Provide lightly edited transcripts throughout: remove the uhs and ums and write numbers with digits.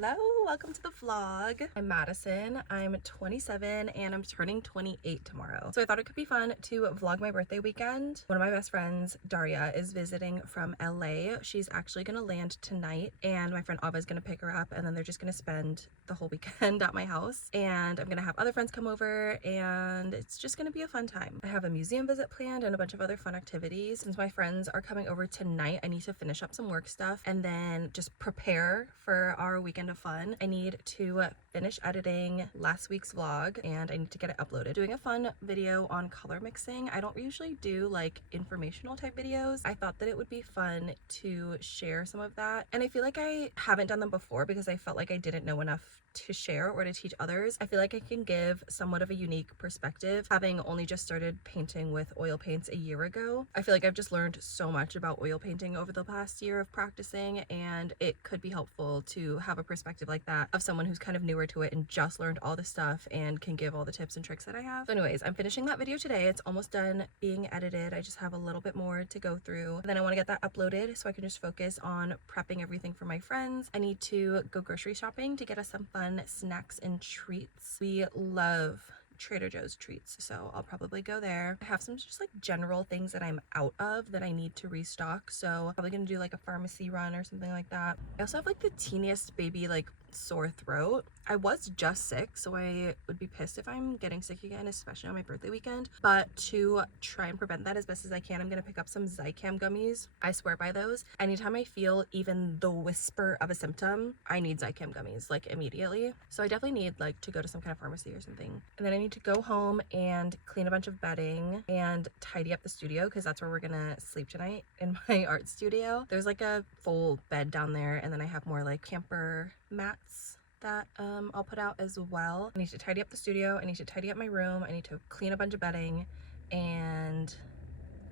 Hello, welcome to the vlog. I'm Madison, I'm 27 and I'm turning 28 tomorrow. So I thought it could be fun to vlog my birthday weekend. One of my best friends, Daria, is visiting from LA. She's actually gonna land tonight and my friend Ava is gonna pick her up and then they're just gonna spend the whole weekend at my house. And I'm gonna have other friends come over and it's just gonna be a fun time. I have a museum visit planned and a bunch of other fun activities. Since my friends are coming over tonight, I need to finish up some work stuff and then just prepare for our weekend of fun. I need to finish editing last week's vlog and I need to get it uploaded. Doing a fun video on color mixing. I don't usually do like informational type videos. I thought that it would be fun to share some of that. And I feel like I haven't done them before because I felt like I didn't know enough to share or to teach others. I feel like I can give somewhat of a unique perspective, having only just started painting with oil paints a year ago. I feel like I've just learned so much about oil painting over the past year of practicing, and it could be helpful to have a perspective like that of someone who's kind of newer to it and just learned all the stuff and can give all the tips and tricks that I have. So anyways, I'm finishing that video today. It's almost done being edited. I just have a little bit more to go through. And then I want to get that uploaded so I can just focus on prepping everything for my friends. I need to go grocery shopping to get us some fun snacks and treats. We love Trader Joe's treats, so I'll probably go there. I have some just like general things that I'm out of that I need to restock, so I'm probably gonna do like a pharmacy run or something like that. I also have like the teeniest baby like sore throat. I was just sick, so I would be pissed if I'm getting sick again, especially on my birthday weekend. But to try and prevent that as best as I can, I'm gonna pick up some Zicam gummies. I swear by those. Anytime I feel even the whisper of a symptom, I need Zicam gummies like immediately. So I definitely need like to go to some kind of pharmacy or something. And then I need to go home and clean a bunch of bedding and tidy up the studio because that's where we're gonna sleep tonight, in my art studio. There's like a full bed down there, and then I have more like camper mats that I'll put out as well. I need to tidy up the studio, I need to tidy up my room, I need to clean a bunch of bedding, and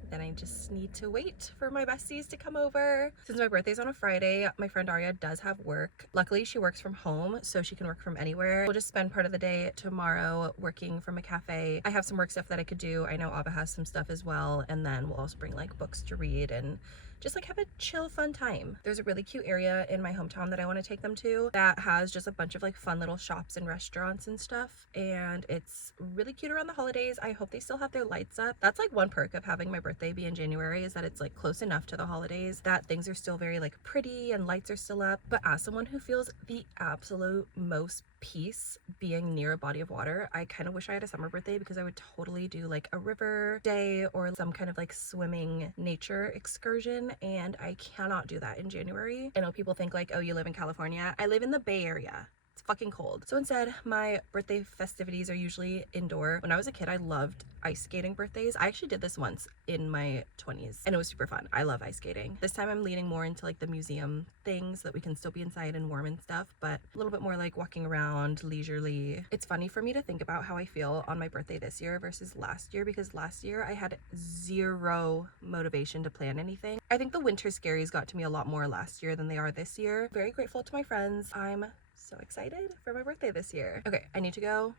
then I just need to wait for my besties to come over. Since my birthday's on a Friday, my friend Daria does have work. Luckily, she works from home, so she can work from anywhere. We'll just spend part of the day tomorrow working from a cafe. I have some work stuff that I could do. I know Ava has some stuff as well, and then we'll also bring like books to read and just like have a chill fun time. There's a really cute area in my hometown that I want to take them to that has just a bunch of like fun little shops and restaurants and stuff, and it's really cute around the holidays. I hope they still have their lights up. That's like one perk of having my birthday be in January, is that it's like close enough to the holidays that things are still very like pretty and lights are still up. But as someone who feels the absolute most peace being near a body of water, I kind of wish I had a summer birthday because I would totally do like a river day or some kind of like swimming nature excursion, and I cannot do that in January. I know people think like, oh, you live in California. I live in the Bay Area. It's fucking cold. So instead, my birthday festivities are usually indoor. When I was a kid, I loved ice skating birthdays. I actually did this once in my 20s and it was super fun. I love ice skating. This time I'm leaning more into like the museum things that we can still be inside and warm and stuff, but a little bit more like walking around leisurely. It's funny for me to think about how I feel on my birthday this year versus last year, because last year I had zero motivation to plan anything. I think the winter scaries got to me a lot more last year than they are this year. Very grateful to my friends. I'm so excited for my birthday this year. Okay, I need to go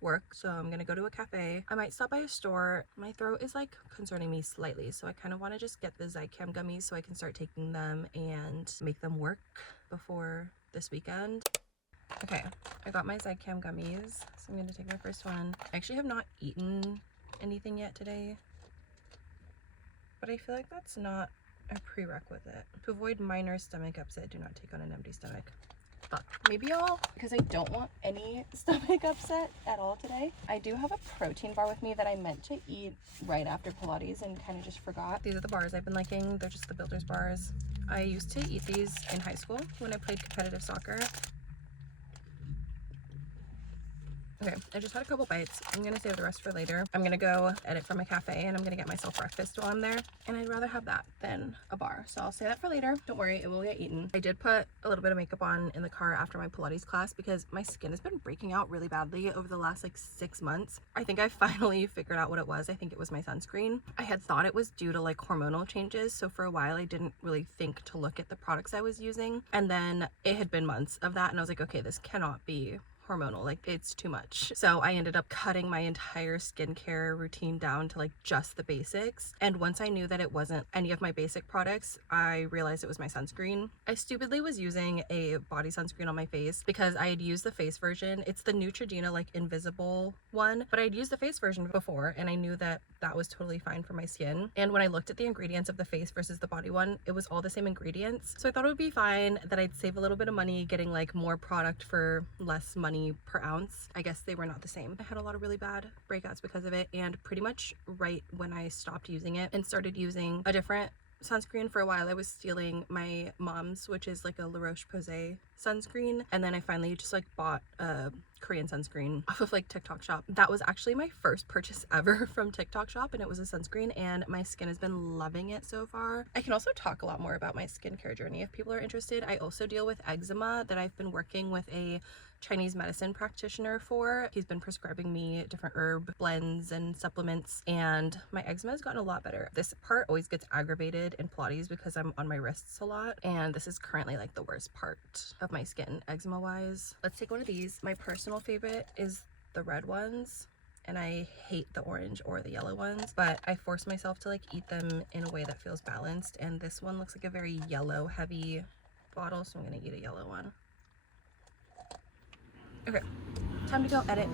work, so I'm gonna go to a cafe. I might stop by a store. My throat is like concerning me slightly, so I kind of want to just get the Zicam gummies so I can start taking them and make them work before this weekend. Okay, I got my Zicam gummies, so I'm gonna take my first one. I actually have not eaten anything yet today, but I feel like that's not a prerequisite. To avoid minor stomach upset, do not take on an empty stomach. Fuck. Maybe because I don't want any stomach upset at all today. I do have a protein bar with me that I meant to eat right after Pilates and kind of just forgot. These are the bars I've been liking. They're just the Builder's bars. I used to eat these in high school when I played competitive soccer. Okay, I just had a couple bites. I'm gonna save the rest for later. I'm gonna go edit from a cafe and I'm gonna get myself breakfast while I'm there. And I'd rather have that than a bar. So I'll save that for later. Don't worry, it will get eaten. I did put a little bit of makeup on in the car after my Pilates class because my skin has been breaking out really badly over the last like 6 months. I think I finally figured out what it was. I think it was my sunscreen. I had thought it was due to like hormonal changes. So for a while I didn't really think to look at the products I was using. And then it had been months of that and I was like, okay, this cannot be hormonal, like it's too much. So I ended up cutting my entire skincare routine down to like just the basics. And once I knew that it wasn't any of my basic products, I realized it was my sunscreen. I stupidly was using a body sunscreen on my face because I had used the face version. It's the Neutrogena like invisible one, but I'd used the face version before and I knew that that was totally fine for my skin. And when I looked at the ingredients of the face versus the body one, it was all the same ingredients. So I thought it would be fine, that I'd save a little bit of money getting like more product for less money per ounce. I guess they were not the same. I had a lot of really bad breakouts because of it, and pretty much right when I stopped using it and started using a different sunscreen for a while, I was stealing my mom's, which is like a La Roche-Posay sunscreen, and then I finally just like bought a Korean sunscreen off of like TikTok shop. That was actually my first purchase ever from TikTok shop, and it was a sunscreen, and my skin has been loving it so far. I can also talk a lot more about my skincare journey if people are interested. I also deal with eczema that I've been working with a Chinese medicine practitioner for. He's been prescribing me different herb blends and supplements, and my eczema has gotten a lot better. This part always gets aggravated in Pilates because I'm on my wrists a lot, and this is currently like the worst part of my skin eczema wise. Let's take one of these. My personal favorite is the red ones, and I hate the orange or the yellow ones, but I force myself to like eat them in a way that feels balanced, and this one looks like a very yellow heavy bottle, so I'm gonna eat a yellow one. Okay, time to go edit.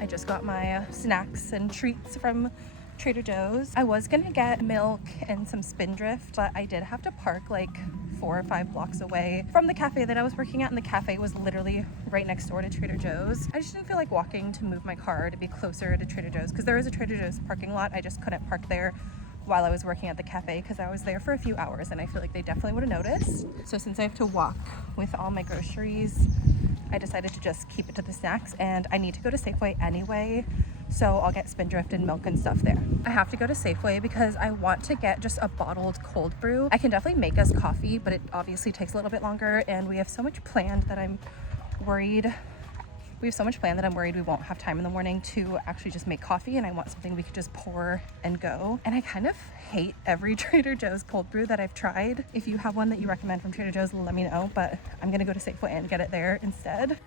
I just got my snacks and treats from Trader Joe's. I was gonna get milk and some Spindrift, but I did have to park like 4 or 5 blocks away from the cafe that I was working at, and the cafe was literally right next door to Trader Joe's. I just didn't feel like walking to move my car to be closer to Trader Joe's because there is a Trader Joe's parking lot. I just couldn't park there while I was working at the cafe because I was there for a few hours, and I feel like they definitely would have noticed. So since I have to walk with all my groceries, I decided to just keep it to the snacks, and I need to go to Safeway anyway, so I'll get Spindrift and milk and stuff there. I have to go to Safeway because I want to get just a bottled cold brew. I can definitely make us coffee, but it obviously takes a little bit longer, and we have so much planned that I'm worried. We won't have time in the morning to actually just make coffee, and I want something we could just pour and go. And I kind of hate every Trader Joe's cold brew that I've tried. If you have one that you recommend from Trader Joe's, let me know, but I'm gonna go to Safeway and get it there instead.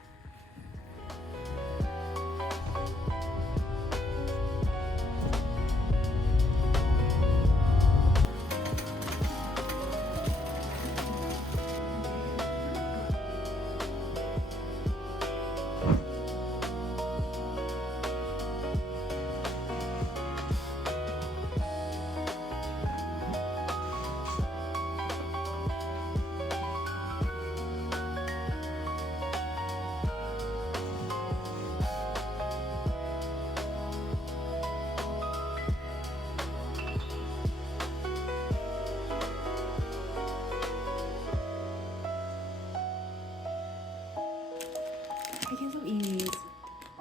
I can't stop eating these.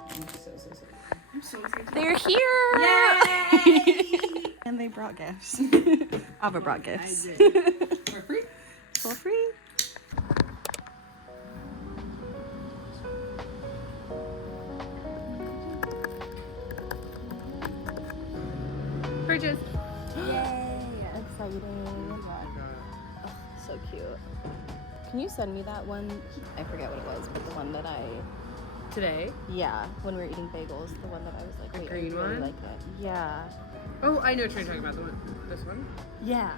I'm so excited. They're here! Yay! And they brought gifts. Ava brought gifts. For free? For free. Purchase. Yay! Exciting. Oh, so cute. Can you send me that one? I forget what it was, but the one that Today? yeah, when we were eating bagels, the one that I was like, The wait, green I really one? like it. Yeah. Oh, I know what you're talking about. The one. This one? Yeah.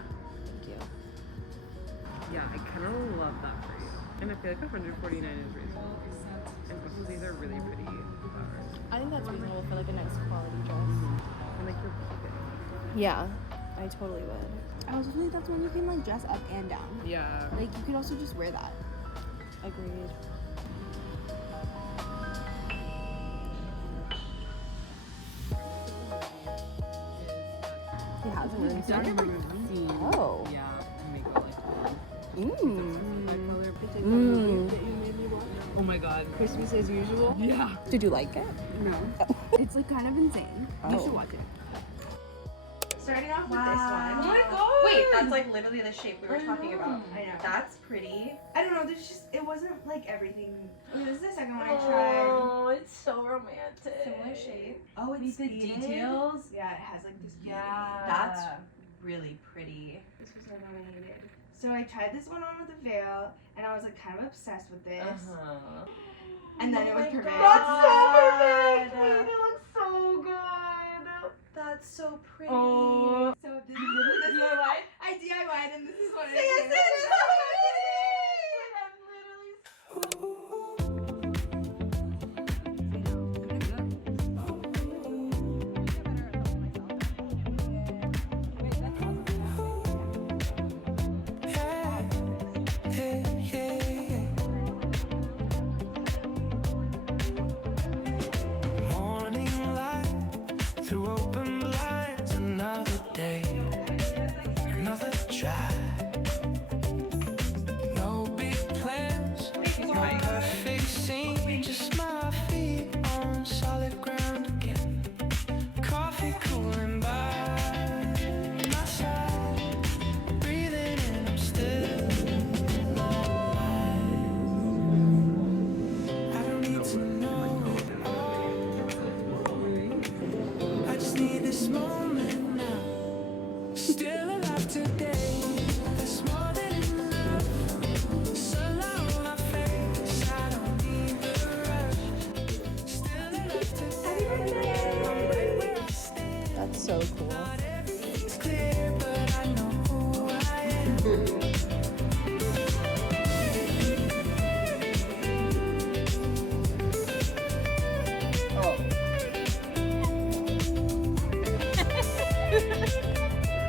Thank you. Yeah, I kind of love that for you. And I feel like 149 is reasonable. And both of these are really pretty flowers. I think that's reasonable for like a nice quality dress. And like you're keeping. Yeah, I totally would. I also think that's when you can like dress up and down. Yeah. Like you could also just wear that. Agreed. He hasn't really seen. Oh. Yeah, and make it like oh my god. Christmas as usual. Yeah. Did you like it? No. It's like kind of insane. You Oh. should watch it. starting off with Wow. this one. Oh my god. Wait, that's like literally the shape we were talking about. I know. That's pretty. I don't know. There's just it wasn't like everything. Okay, this is the second one I tried. Oh, it's so romantic. Similar shape. Oh, it's the beaded. details. Yeah, it has like this. That's really pretty. This was the one I hated. So I tried this one on with a veil, and I was like kind of obsessed with this. And then it was perfect. That's so perfect. Wait, It looks so good. That's so pretty. So this is DIY. I DIY'd, and this is what it is. Morning light through open blinds, another day, another try. No big plans, no perfect scene, just my feet on solid ground again. Coffee cooling by my side, breathing in, I'm still alive. I don't need to know. I just need this moment now. Still alive today. That's more than enough. Sunlight on my face. I don't need the rush. Still alive today. I'm right where I stand. That's so cool. Not everything's clear, but I know who I am.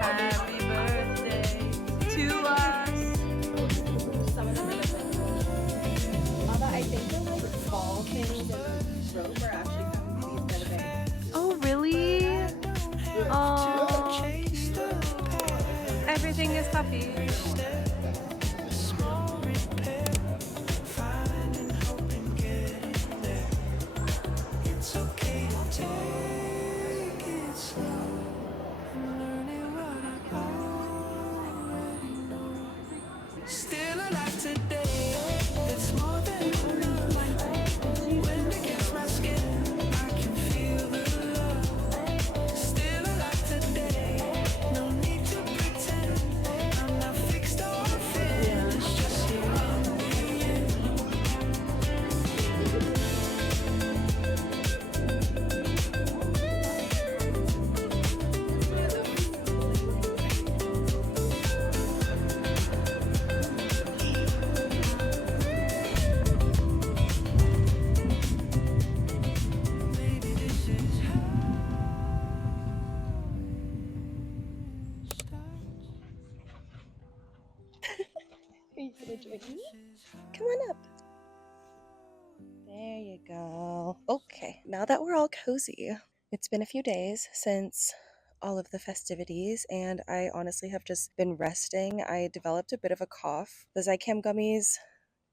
Happy birthday to us. Although I think the like ball things and rope are actually kind of these better. Oh, really? Oh, Chase the path. everything is puppy. Small repair. Finding hope and getting there. It's okay to take it slow. I'm learning what I already know. Still alive today. It's more than enough. Wind against my skin, I can feel the love. Still alive today. No need to pretend. I'm not fixed or finished. Just here in the end. Maybe this is how it starts. Are you gonna join me? Come on up. There you go. Okay, now that we're all cozy, it's been a few days since all of the festivities, and I honestly have just been resting. I developed a bit of a cough. The Zycam gummies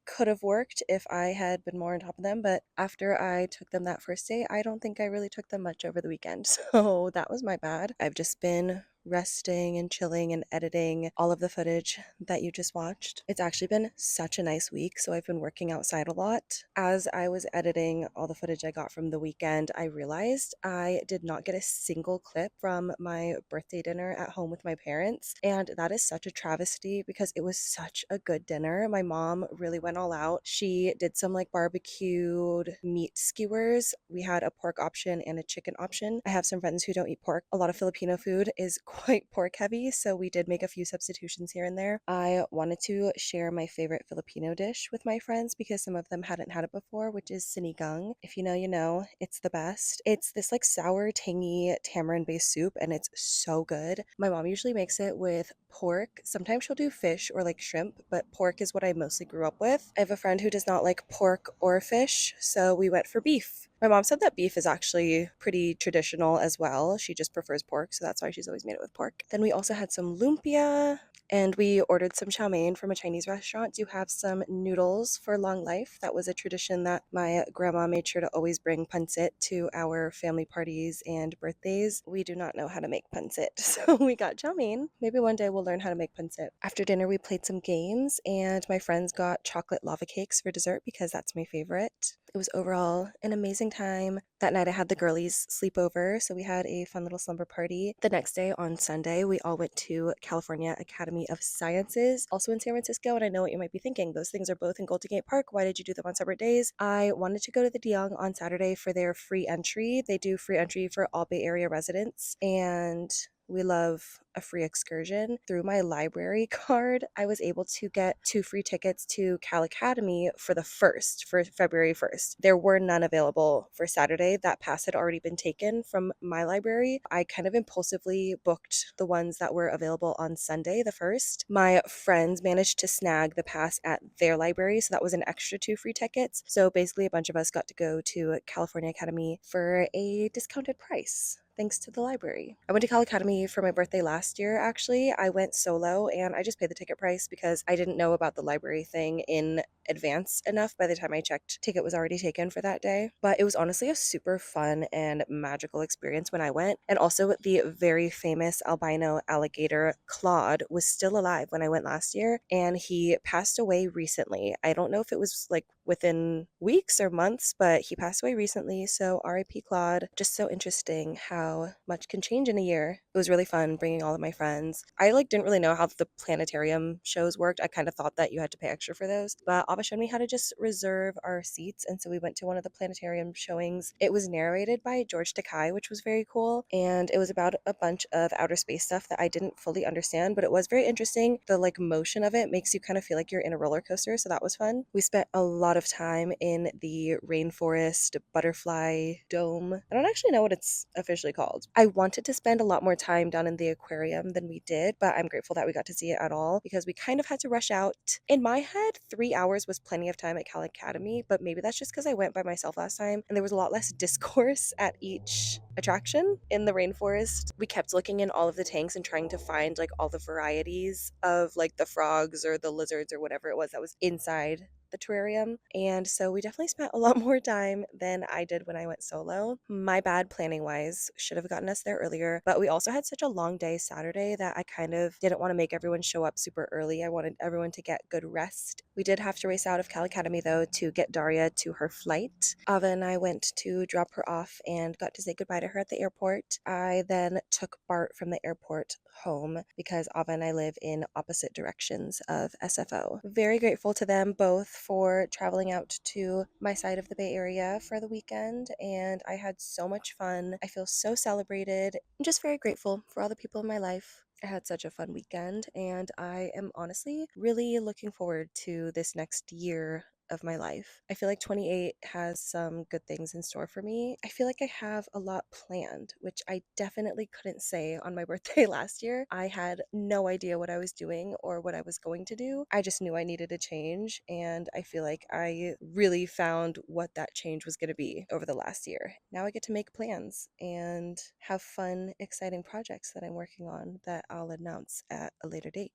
could have worked if I had been more on top of them, but after I took them that first day, I don't think I really took them much over the weekend. So that was my bad. I've just been resting and chilling and editing all of the footage that you just watched. It's actually been such a nice week, so I've been working outside a lot. As I was editing all the footage I got from the weekend, I realized I did not get a single clip from my birthday dinner at home with my parents, and that is such a travesty because it was such a good dinner. My mom really went all out. She did some like barbecued meat skewers. We had a pork option and a chicken option. I have some friends who don't eat pork. A lot of Filipino food is quite pork heavy, so we did make a few substitutions here and there. I wanted to share my favorite Filipino dish with my friends because some of them hadn't had it before, which is sinigang. If you know, you know. It's the best. It's this like sour, tangy, tamarind-based soup, and it's so good. My mom usually makes it with pork. Sometimes she'll do fish or like shrimp, but pork is what I mostly grew up with. I have a friend who does not like pork or fish, so we went for beef. My mom said that beef is actually pretty traditional as well. She just prefers pork, so that's why she's always made it with pork. Then we also had some lumpia and we ordered some chow mein from a Chinese restaurant to have some noodles for long life. That was a tradition that my grandma made sure to always bring pancit to our family parties and birthdays. We do not know how to make pancit, so we got chow mein. Maybe one day we'll learn how to make pancit. After dinner, we played some games, and my friends got chocolate lava cakes for dessert because that's my favorite. It was overall an amazing time. That night I had the girlies sleep over, so we had a fun little slumber party. The next day on Sunday, we all went to California Academy of Sciences, also in San Francisco, and I know what you might be thinking. Those things are both in Golden Gate Park. Why did you do them on separate days? I wanted to go to the Diong on Saturday for their free entry. They do free entry for all Bay Area residents, and we love a free excursion. Through my library card, I was able to get 2 free tickets to Cal Academy for for February 1st. There were none available for Saturday. That pass had already been taken from my library. I kind of impulsively booked the ones that were available on Sunday, the 1st. My friends managed to snag the pass at their library, so that was an extra 2 free tickets. So basically, a bunch of us got to go to California Academy for a discounted price, thanks to the library. I went to Cal Academy for my birthday last year, actually. I went solo and I just paid the ticket price because I didn't know about the library thing in advance enough. By the time I checked, ticket was already taken for that day. But it was honestly a super fun and magical experience when I went. And also, the very famous albino alligator Claude was still alive when I went last year, and he passed away recently. I don't know if it was like within weeks or months, but he passed away recently. So RIP Claude. Just so interesting how much can change in a year. It was really fun bringing all of my friends. I didn't really know how the planetarium shows worked. I kind of thought that you had to pay extra for those, but Ava showed me how to just reserve our seats, and so we went to one of the planetarium showings. It was narrated by George Takei, which was very cool, and it was about a bunch of outer space stuff that I didn't fully understand, but it was very interesting. The motion of it makes you kind of feel like you're in a roller coaster, so that was fun. We spent a lot of time in the rainforest butterfly dome. I don't actually know what it's officially called. I wanted to spend a lot more time down in the aquarium than we did, but I'm grateful that we got to see it at all because we kind of had to rush out. In my head, 3 hours was plenty of time at Cal Academy, but maybe that's just because I went by myself last time and there was a lot less discourse at each attraction. In the rainforest, we kept looking in all of the tanks and trying to find all the varieties of the frogs or the lizards or whatever it was that was inside the terrarium. And so we definitely spent a lot more time than I did when I went solo. My bad planning wise, should have gotten us there earlier, but we also had such a long day Saturday that I kind of didn't want to make everyone show up super early. I wanted everyone to get good rest. We did have to race out of Cal Academy though to get Daria to her flight. Ava and I went to drop her off and got to say goodbye to her at the airport. I then took Bart from the airport home because Ava and I live in opposite directions of SFO. Very grateful to them both for traveling out to my side of the Bay Area for the weekend, and I had so much fun. I feel so celebrated. I'm just very grateful for all the people in my life. I had such a fun weekend, and I am honestly really looking forward to this next year of my life. I feel like 28 has some good things in store for me. I feel like I have a lot planned, which I definitely couldn't say on my birthday last year. I had no idea what I was doing or what I was going to do. I just knew I needed a change, and I feel like I really found what that change was going to be over the last year. Now I get to make plans and have fun, exciting projects that I'm working on that I'll announce at a later date.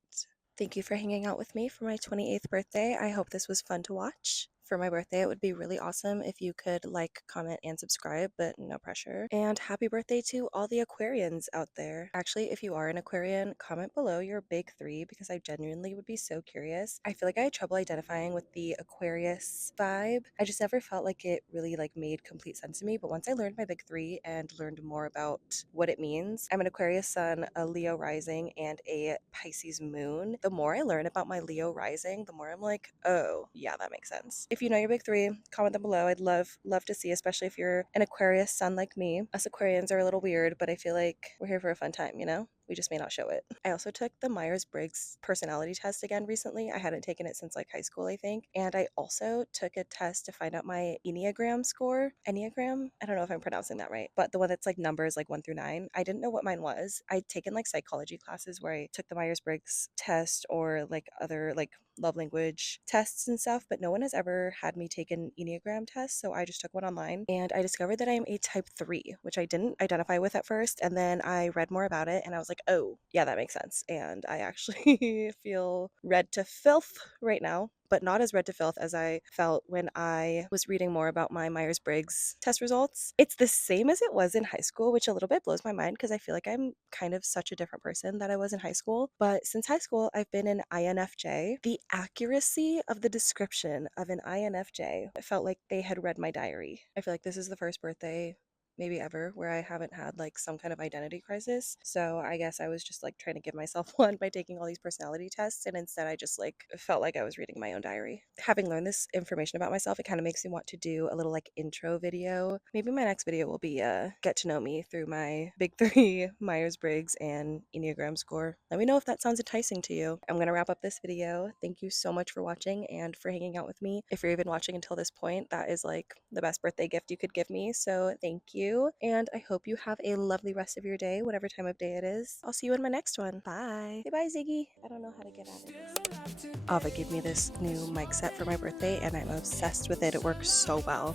Thank you for hanging out with me for my 28th birthday. I hope this was fun to watch. For my birthday, it would be really awesome if you could comment, and subscribe, but no pressure. And happy birthday to all the Aquarians out there. Actually, if you are an Aquarian, comment below your big 3 because I genuinely would be so curious. I feel like I had trouble identifying with the Aquarius vibe. I just never felt like it really made complete sense to me, but once I learned my big 3 and learned more about what it means, I'm an Aquarius sun, a Leo rising, and a Pisces moon. The more I learn about my Leo rising, the more I'm like, oh, yeah, that makes sense. If you know your big 3, comment them below. I'd love to see, especially if you're an Aquarius sun like me. Us Aquarians are a little weird, but I feel like we're here for a fun time, you know? We just may not show it. I also took the Myers-Briggs personality test again recently. I hadn't taken it since high school, I think. And I also took a test to find out my Enneagram score. Enneagram? I don't know if I'm pronouncing that right, but the one that's numbers 1 through 9. I didn't know what mine was. I'd taken psychology classes where I took the Myers-Briggs test or other love language tests and stuff, but no one has ever had me take an Enneagram test. So I just took one online and I discovered that I am a type 3, which I didn't identify with at first. And then I read more about it and I was like, oh, yeah, that makes sense. And I actually feel red to filth right now, but not as red to filth as I felt when I was reading more about my Myers-Briggs test results. It's the same as it was in high school, which a little bit blows my mind because I feel like I'm kind of such a different person that I was in high school. But since high school, I've been an INFJ. The accuracy of the description of an INFJ, it felt like they had read my diary. I feel like this is the first birthday maybe ever where I haven't had like some kind of identity crisis. So I guess I was just like trying to give myself one by taking all these personality tests, and instead I just like felt like I was reading my own diary. Having learned this information about myself, it kind of makes me want to do a little like intro video. Maybe my next video will be get to know me through my big 3 Myers-Briggs and Enneagram score. Let me know if that sounds enticing to you. I'm gonna wrap up this video. Thank you so much for watching and for hanging out with me. If you're even watching until this point, that is like the best birthday gift you could give me. So thank you. And I hope you have a lovely rest of your day, whatever time of day it is. I'll see you in my next one. Bye. Say bye, Ziggy. I don't know how to get out of this. Ava gave me this new mic set for my birthday, and I'm obsessed with it. It works so well.